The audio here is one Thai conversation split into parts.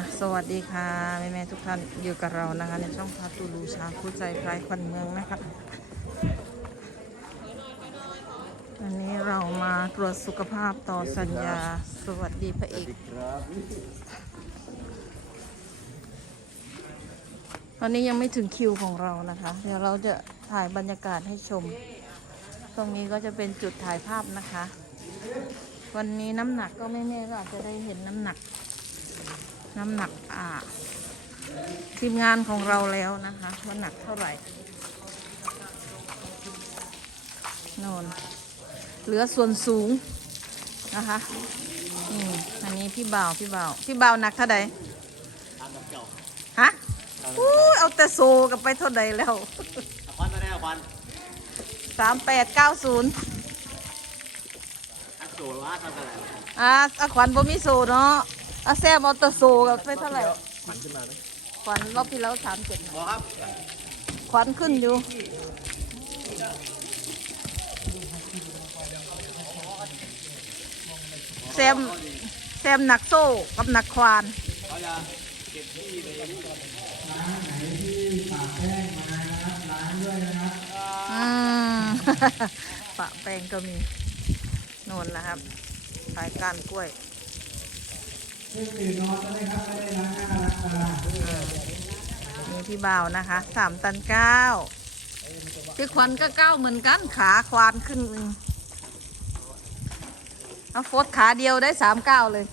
อะสวัสดีค่ะแม่แม่ๆทุกท่านอยู่กับเรานะคะ ในช่องพาตูลูชาผู้ใจพลายควันเมืองนะคะวันนี้เรามาตรวจสุขภาพต่อสัญญา สวัสดีพระเอกวันนี้ยังไม่ถึงคิวของเรานะคะ เดี๋ยวเราจะถ่ายบรรยากาศให้ชม ตรงนี้ก็จะเป็นจุดถ่ายภาพนะคะ วันนี้น้ำหนักก็ไม่แน่ก็อาจจะได้เห็นน้ำหนัก น้ำหนักอ่าทีมงานของเราแล้วนะคะว่าหนักเท่าไหร่โนนเหลือส่วนสูงนะคะนี่อันนี้พี่บ่าวพี่บ่าวพี่บ่าวหนักเท่าไหร่ฮะอู้ยเอาแต่โซกับไปเท่าไหร่แล้วควันมาได้ควันสามแปดเก้าศูนย์อักโซว่าทำอะไรอ่าอาขวัญบ่มีโซเนาะ อาแซมเอาแต่โซกับไปเท่าไหร่ขวัญขึ้นมาไหมขวัญรอบที่แล้วสามเจ็ดบอครับขวัญขึ้นอยู่ แซม แซมหนักโซ่กับหนักควานเขาจะเก็บที่ในนี้อืมปะแป้งก็มีโนนนะครับสายการกล้วย มีพี่บ่าวนะคะสามตันเก้าพี่ขวัญก็เก้าเหมือนกันขาควานขึ้นหนึ่งเอาโฟดขาเดียวได้สามเก้าเลย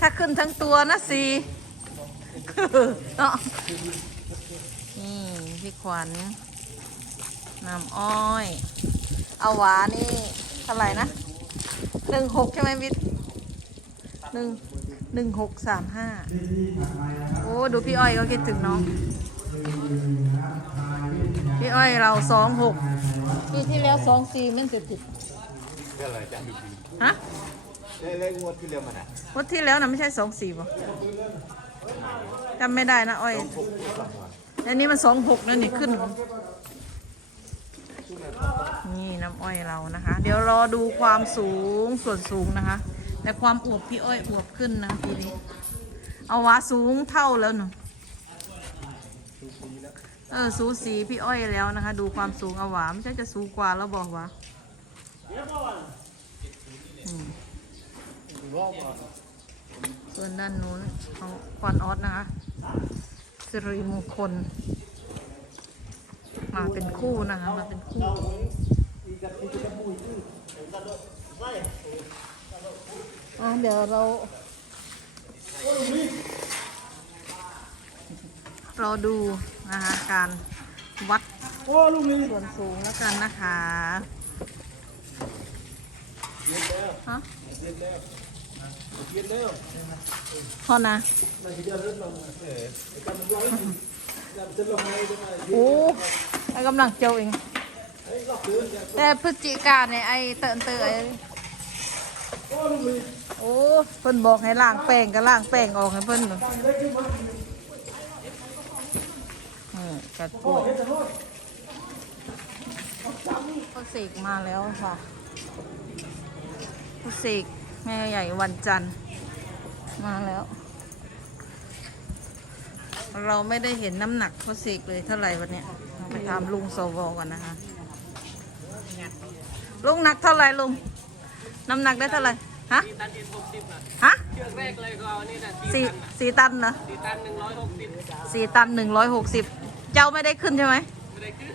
ถ้าขึ้นทั้งตัวนะสี่เนาะนี่ พี่ขวัญน้ำอ้อย เอาหวานนี่เท่าไหร่นะหนึ่งหกใช่ไหมวิทหนึ่ง หนึ่งหกสามห้าโอ้ดูพี่อ้อยก็คิดถึงน้อง พี่อ้อยเราสองหกปีที่แล้วสองสี่มันติดติดเรื่องอะไรจะดูดีฮะเล่นเล่นงวดที่เร็วมันอะวันที่แล้วนะไม่ใช่สองสี่ป่ะจำไม่ได้นะอ้อยถูกสองวันอันนี้มันสองหกนั่นนี่ขึ้น นี่น้ำอ้อยเรานะคะ เดี๋ยวรอดูความสูงส่วนสูงนะคะ แต่ความอวบพี่อ้อยอวบขึ้นนะทีนี้ เอาวะสูงเท่าแล้วหนูเออสูสีพี่อ้อยแล้วนะคะ ดูความสูงเอาวาไม่ใช่จะสูงกว่าแล้วบอกว่าอืมส่วนด้านนู้นของควันออสนะคะสิริมงคล มาเป็นคู่นะคะ มาเป็นคู่ อะเดี๋ยวเรา เราดูนะคะการวัดส่วนสูงแล้วกันนะคะฮะพอนะโอ้ไอ้กำลังเจียวเอง แต่พฤศจิกาเนี่ยไอ้เตินเตย โอ้เพิ่นบอกให้ล้างแป้งก็ล้างแป้งออกให้เพิ่นหน่อยกระกวดพ่อเสกมาแล้วค่ะพ่อเสกแม่ใหญ่วันจันทร์มาแล้ว เราไม่ได้เห็นน้ำหนักพ่อเสกเลยเท่าไหร่วันเนี้ยไปถามลุงโซวก่อนนะคะลุงหนักเท่าไหร่ลุง น้ำหนักได้เท่าไหร่ฮะตันเอ็นหกสิบอะฮะเชือกแรกเลยก็เอานี่นะสี่สี่ตันเหรอสี่ตันหนึ่งร้อยหกสิบสี่ตันหนึ่งร้อยหกสิบเจ้าไม่ได้ขึ้นใช่ไหม ไม่ได้ขึ้น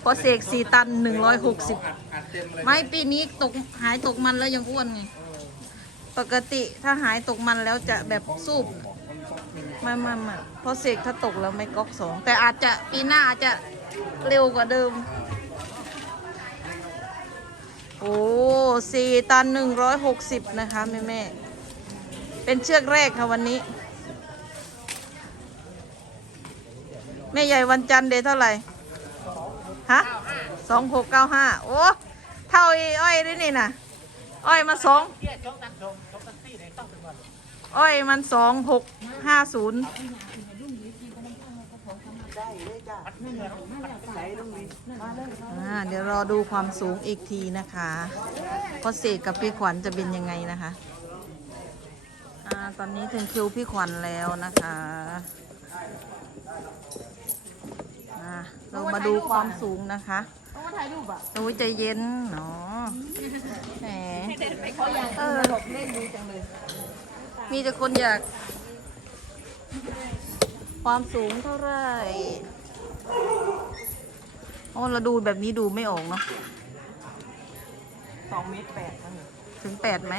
เพอเสกสี่ตันหนึ่งร้อยหกสิบอัดเต็มเลยไม่ปีนี้ตกหายตกมันแล้วยังอ้วนไง ปกติถ้าหายตกมันแล้วจะแบบสูบไม่ไม่ไม่เพราะเสกถ้าตกแล้วไม่ก๊อกสองแต่อาจจะปีหน้าอาจจะเร็วกว่าเดิม โอ้สี่ตันหนึ่งร้อยหกสิบนะคะแม่แม่เป็นเชือกแรกค่ะวันนี้ แม่ใหญ่วันจันทร์เดเท่าไหร่ ฮะสองหกเก้าห้าโอ้เท่าอ้อ้อยด้วยนี่นะอ้อยมาสองอ้อยมันสองหกห้าศูนย์ อ่าเดี๋ยวรอดูความสูงอีกทีนะคะเพราะเสกกับพี่ขวัญจะเป็นยังไงนะคะอ่าตอนนี้ถึงคิวพี่ขวัญแล้วนะคะอะเรามาดูความสูงนะคะต้องมาถ่ายรูปอะโอ้ยใจเย็นเนาะแหมเขาอยากเออหลบเล่นดูจังเลยมีแต่คนอยาก ความสูงเท่าไหร่โอ้เราดูแบบนี้ดูไม่ออกเนาะสองเมตรแปดนั่นเองถึงแปดไหม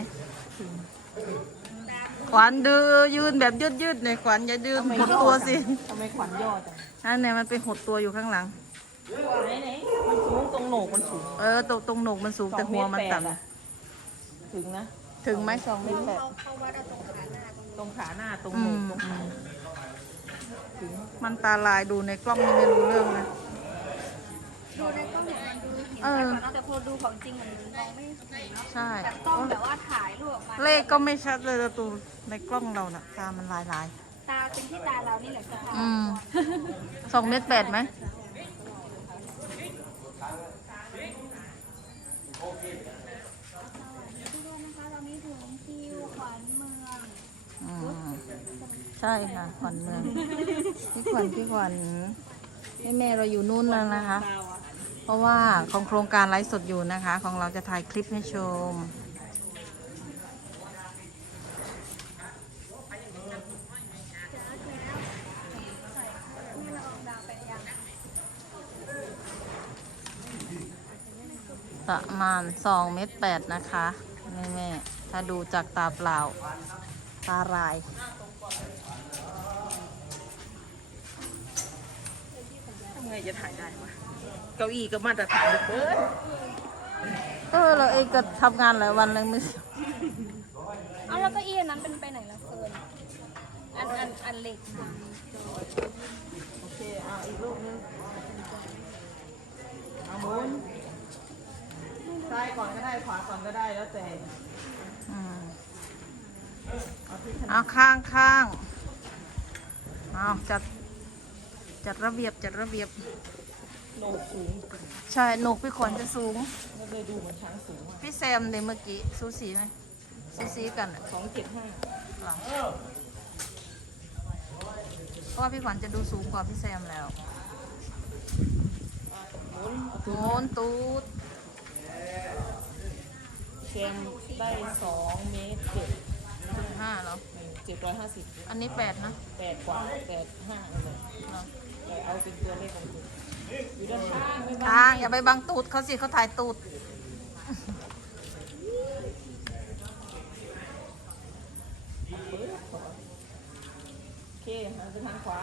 ขวัญดือยืนแบบยืดยืดๆหน่อยขวัญอย่าดืนหดตัวสิทำไมขวัญย่อจังนั่นเนี่ยมันไปหดตัวอยู่ข้างหลังไหนไหนมันสูงตรงโหนกมันสูง เออตรงตรงโหนกมันสูงแต่หัวมันต่สองเตรแปดอะถึงนะำถึงไหมสองเมตรแปดตรงขาหน้าตรงอืโหนกมตรงอืขา มถึงมันตาลายดูในกล้องนี่ไม่รู้เรื่องนะ ดูในกล้องเนี่ยมันดูเห็นเออ ชัดกว่าเนอะแต่พอดูของจริงมันมองไม่เห็นเนาะใช่แต่กล้องแบบว่าถ่ายรูปออกมาเลขก็ไม่ชัดเลยตัวในกล้องเราน่ะตามันลายลายตาเป็นที่ตาเรานี่แหละค่ะๆอืมสองเมตรแปดไหม ทุกคนนะคะตอนนี้ถึงคิวขวัญเมือง อืม ใช่ค่ะขวัญเมืองพี่ขวัญพี่ขวัญแม่แม่เราอยู่นู่นแล้วนะคะ เพราะว่าของโครงการไลฟ์สดอยู่นะคะ ของเราจะถ่ายคลิปให้ชมปยังประมาณสองเมตรแปดนะคะแม่แม่ถ้าดูจากตาเปล่าตาลาย ไงจะถ่ายได้วะเก้าอี้ก็มาตรฐานเหลือเกินเออเราเองก็ทำงานหลายวันเลยไม่เอาแล้วก็อีอันนั้นเป็นไปไหนละเฟิร์นอันอันอันเล็กนะโอเคเอาอีกรูปนึงเอาหมุนซ้ายก่อนก็ได้ขวาก่อนก็ได้แล้วแต่อืมเอาที่ถนัดเอาข้างข้างเอาจัด จัดระเบียบจัดระเบียบโหนกสูงใช่หนกพี่ขวัญจะสูงไม่ได้ดูเหมือนช้างสูงอะพี่แซมเลยเมื่อกี้สูสีไหมสูสีกันอะสองเจ็ดห้าหรอเพราะว่าพี่ขวัญจะดูสูงกว่าพี่แซมแล้วหมุนโหนตูดเกมได้สองเมตรเจ็ดจุดห้าเหรอเจ็ดร้อยห้าสิบอันนี้แปดนะแปดกว่าแปดห้าอะไร เหรอ แต่เอาเป็นตัวเลขของคุณอยู่ด้านข้างไม่บ้าทางอย่าไปบังตูดเขาสิเขาถ่ายตูด โอเคหันไปทางขวา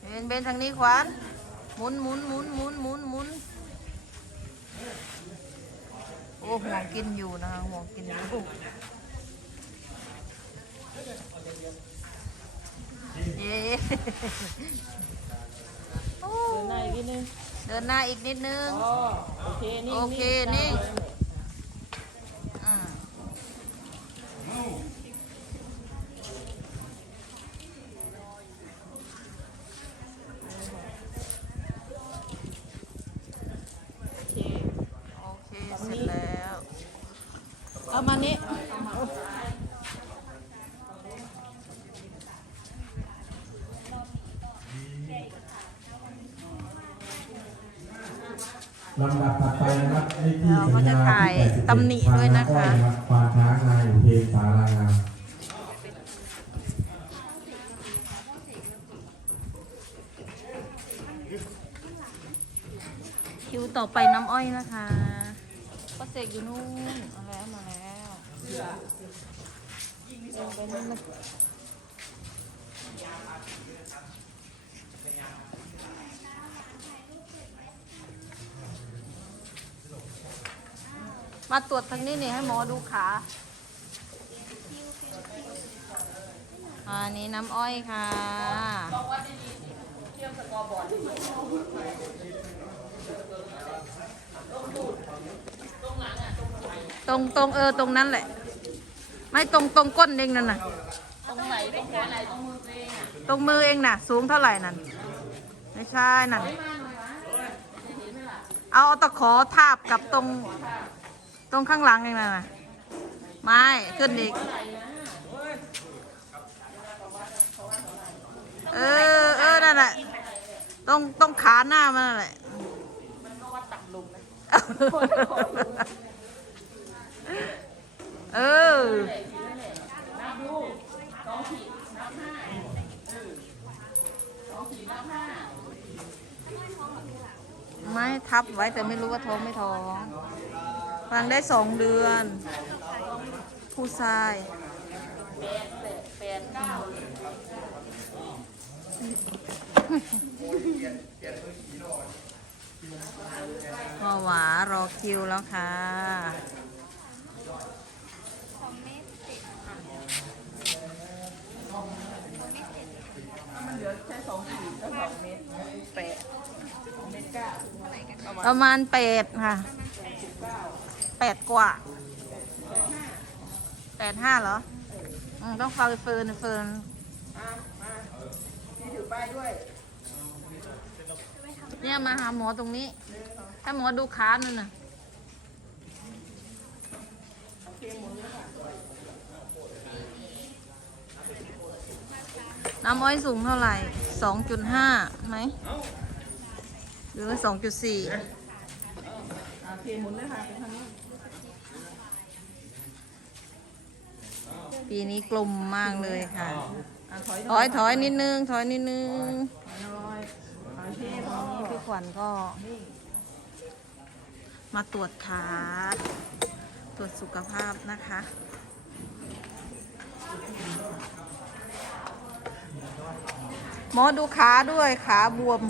เบนเบนทางนี้ขวานหมุนหมุนหมุนหมุนหมุนหมุนโอ้ห่วงกินอยู่นะคะห่วงกินอยู่ เย้โอ้เดินหน้าอีกนิดนึงเดินหน้าอีกนิดนึง อ๋อโอเค นี่โอเคนี่อืมโอเค โอเค เสร็จแล้ว เอามานี้ ลำดับถัดไปนะครับเลขที่เราก็จะถ่ายตำหนิด้วยนะคะ ควานช้างนายอุเทนสารางามคิวต่อไปน้ำอ้อยนะคะก็เสกอยู่นู่นมาแล้วมาแล้วเดินไปนู่นเล มาตรวจทางนี้นี่ให้หมอดูขาอันนี้น้ำอ้อยค่ะ ตรงตรงเออตรงนั้นแหละ ไม่ตรงตรงก้นเองนั่นน่ะ ตรงไหนตรงหัวไหนตรงมือตัวเองอะตรงมือเองน่ะ สูงเท่าไหร่นั่น ไม่ใช่นั่น เอาตะขอทาบกับตรง ตรงข้างหลังเองนะน่ะไม่ขึ้นอีก เออเออนั่นแหละต้องต้องขาหน้ามันนั่นแหละเออไม่ทับไว้แต่ไม่รู้ว่าท้องไม่ท้อง ฟังได้สองเดือนผู้ชายหมอหวารอคิวแล้วค่ะของเมตรเจ็ดมันเหลือแค่สองขีดก็สองเมตรแปดสองเมตรเก้าประมาณแปดค่ะ แปดกว่าแปดห้าเหรออืมต้องฟังเฟิร์นเฟิร์นที่ถือป้ายด้วยเนี่ยมาหาหมอตรงนี้ ถ้าหมอดูขาหน่นน่ะน้ำอ้อยสูงเท่าไหร่ สองจุดห้าไหม หรือสองจุดสี่โอเคหมุนเลยค่ะไปทางนู้น ปีนี้กลมมากเลยค่ะอะถอยถอยถอยนิดนึง ถอยนิดนึงน้อยโอเคนี่พี่ขวัญก็ มาตรวจขาตรวจสุขภาพนะคะหมอดูขาด้วยขาบวม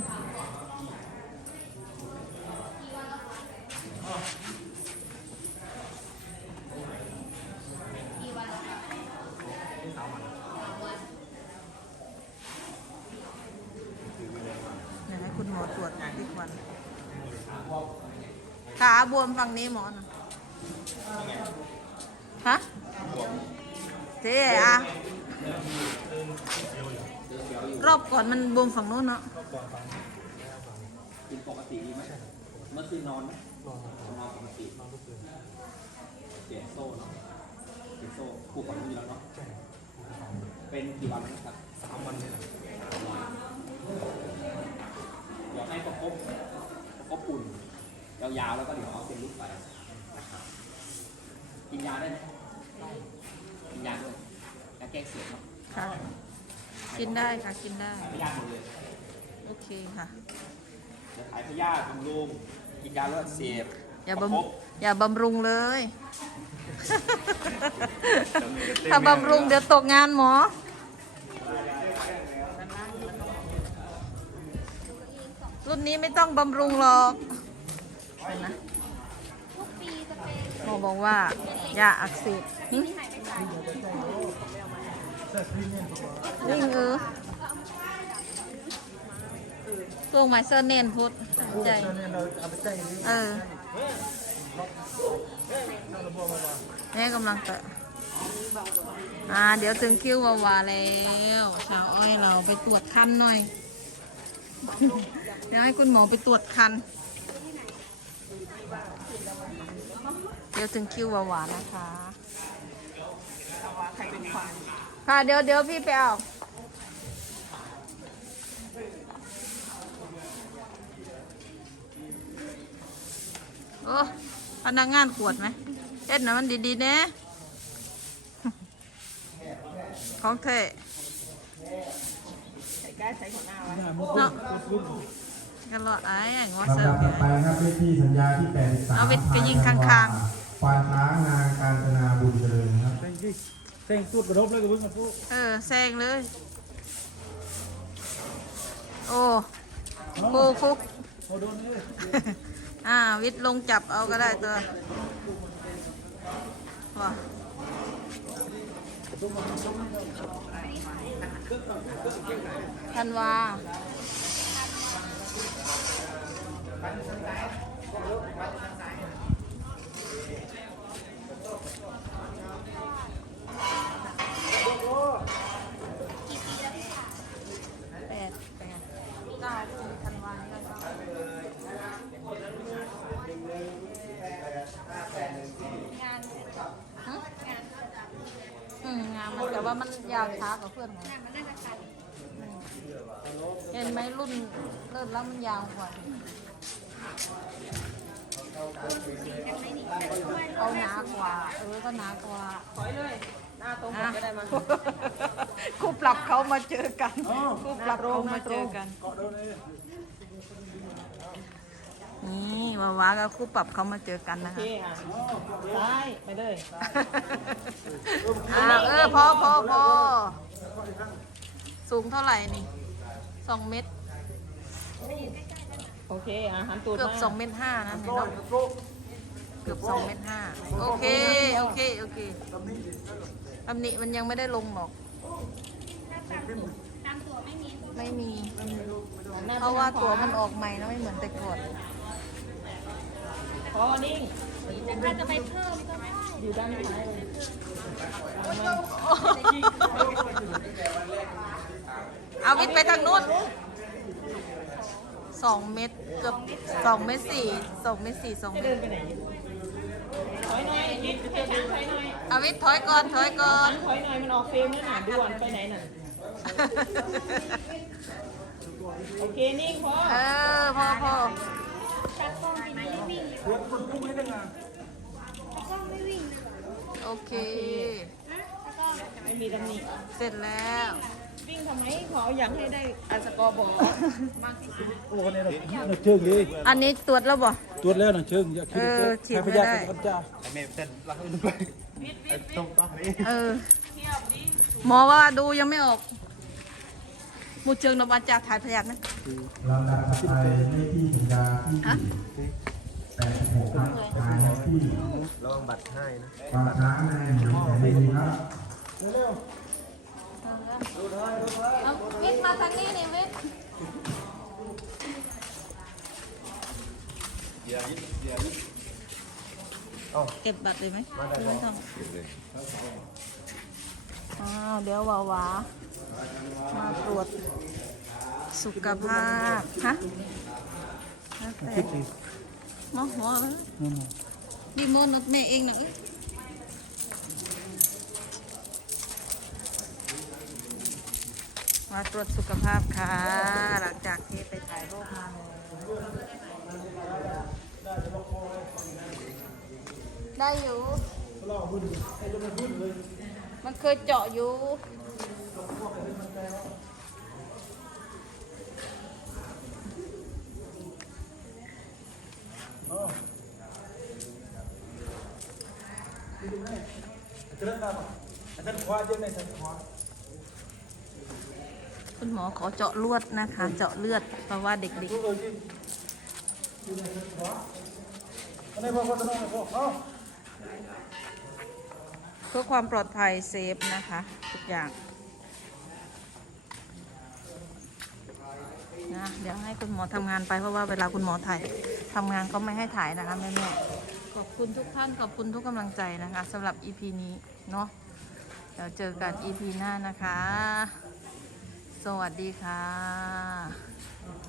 อยากให้คุณหมอตรวจพี่ขวัญขาบวมฝั่ง นี้หมอนะฮะเจ๊อะรอบก่อนมันบวมฝั่งนู้นเนาะกินปกติดีไหมเมื่อคืนนอนไหมนอนนอนปกตินอนทุกคืนเปลี่ยนโซ่เนาะเปลี่ยนโซ่ผูกกับมือแล้วเนาะเป็นกี่วันนะครับสามวันนี่แหละอยากให้ประคบประคบอุ่น ยาวๆแล้วก็เดี๋ยวเอาเป็นลูกไปนะครับกินยาได้ไหมกินยาด้วยยาแก้เสียงเนาะค่ะ กินได้ค่ะกินได้ถ่ายพยาธิหมดเลยโอเคค่ะเดี๋ยวถ่ายพยาธิบำรุงกินยาลดอักเสบอย่าประบคบำอย่าบำรุงเลย ถ้าบำรุงเดี๋ยวตกงานหมอ รุ่นนี้ไม่ต้องบำรุงหรอก เห็นนะทุกปีจะเป็นหมอบอกว่ายาอักเสบหึที่หายไปสายวิ่งเออตัวหมายเซอร์เนนพุทธใจเออแม่กำลังเตะอ่า เดี๋ยวถึงคิววาวาแล้วชาวอ้อยเราไปตรวจคันหน่อย เดี๋ยวให้คุณหมอไปตรวจคัน ดี๋ยวถึงคิววาวานะคะว่าใครเป็นควานค่ะเดี๋ยวเดี๋ยวพี่ไปเอาโอ้พนักงานขวดไหมเอ็ดนะมันดีๆเน่ของเท่ใส่ก้าใส่ของหน้าไว้เนาะกันรอดไอ้ไอ้งอเซิลำร์ดัฟบต่อไปครับเลขที่สัญญาที่83เอาไปไปยิงข้างๆ ควานช้างนางการจนาบุญเจริญครับเต้งพูดกระทบเลยกับเพิ่งมาพูดเออแซงเลย โอ้ฟูฟุกโอ้โดนเลยอ่าวิทย์ลงจับเอาก็ได้ตัวว้าธันวาแปดแปดเก้าธันวานี่ก็ แต่ว่ามัน ยาวช้ากว่าเพื่อนของน่ามันน่าจะทันเห็นไหมรุ่นเริ่มแล้วมันยาวกว่าสีกันไหมนี่แต่ทำไมเอาหนากว่า เออก็หนากว่าถอยเลย หน้าตรงหมดก็ได้มาคู่ปรับเขามาเจอกันคู่ปรับเขามาเจอกันเกาะโดนเลย นี่วาวากับคู่ปรับเขามาเจอกันนะโอเคคะอะซ้ายไปเลยอ่าเออพอพอพอสูงเท่าไหร่นี่สองเมตร โอเคอะหันตูดเกือบมาสองเมตรห้านะเห็นไหมเกือบสองเมตรห้าโอเค โอเค โอเคตำหนิมันยังไม่ได้ลงหรอกถ้าตามตัวตามตัวไม่มีไม่มี หันหน้เพราะว่าตัวมันออกใหม่นะไม่เหมือนแต่ก่อน พอนิ่งแต่ถ้าจะไปเพิ่มก็ได้อยู่ด้านซ้ายเลยเอาวิทย์ไปทางนู้นสองเมตรเกือบสองเมตรสี่สองเมตรสี่สองเมเดิตนรไปไหนถอยหน่อยยิดให้ช้างถอยหน่อยเอาวิทย์ถอยก่อนถอยก่อนถอยหน่อยมันออกเฟรมแล้วหนาด่วนไปไหนน่ะโอเค นิ่งพอ เออ พอพอ ตากล้องทีนี้ไม่วิ่งเลยเพื่อนคนพุ่งให้ได้งานตากล้องไม่วิ่งเลยเหรอโอเค ฮะตากล้องไม่มีตำหนิเสร็จแล้ว วิ่งทำไมขออยากให้ได้อันสกอร์บอร์ดมากที่สุดโอ้คนนี้เราเราเชิงดีอันนี้ตรวจแล้วบ่ ตรวจแล้วนะเชิงอยากคิดเออฉีดใครพไม่ยาได้ธิกันจ้าไอ้เมย์เต้นรักลูกไปไอ้ตรงต้องนี้เออ หมอว่าดูยังไม่ออก หมูเจิงนบอาจารย์ถ่ายพยาธิไหมลำดับต่อไปเลขที่สัญญาที่แปดสิบหกครับหมายเลขที่ระวังบัตรให้นะวางช้างในหรือแต่ดีครับเอาวิทย์มาทางนี้นี่วิทย์เดี๋ยวยิบเดี๋ยวยิบเก็บบัตรเลยไหมไม่ต้องอ้าวเดี๋ยววาวา มาตรวจสุขภาพ ฮะแล้วแต่มอหัวดีโมนนัดแม่เองนะเอ้ยมาตรวจสุขภาพค่ะ หลังจากที่ไปถ่ายรูปมาได้อยู่ มันเคยเจาะอยู่ คุณหมอขอเจาะลือดนะคะ เจาะเลือดเพราะว่าเด็กๆ เพื่อความปลอดภัยเซฟนะคะ ทุกอย่าง นะเดี๋ยวให้คุณหมอทำงานไปเพราะว่าเวลาคุณหมอถ่ายทำงานก็ไม่ให้ถ่ายนะคะแม่แม่ขอบคุณทุกท่านขอบคุณทุกกำลังใจนะคะสำหรับ EP นี้เนาะเดี๋ยวเจอกัน EP หน้านะคะ สวัสดีค่ะ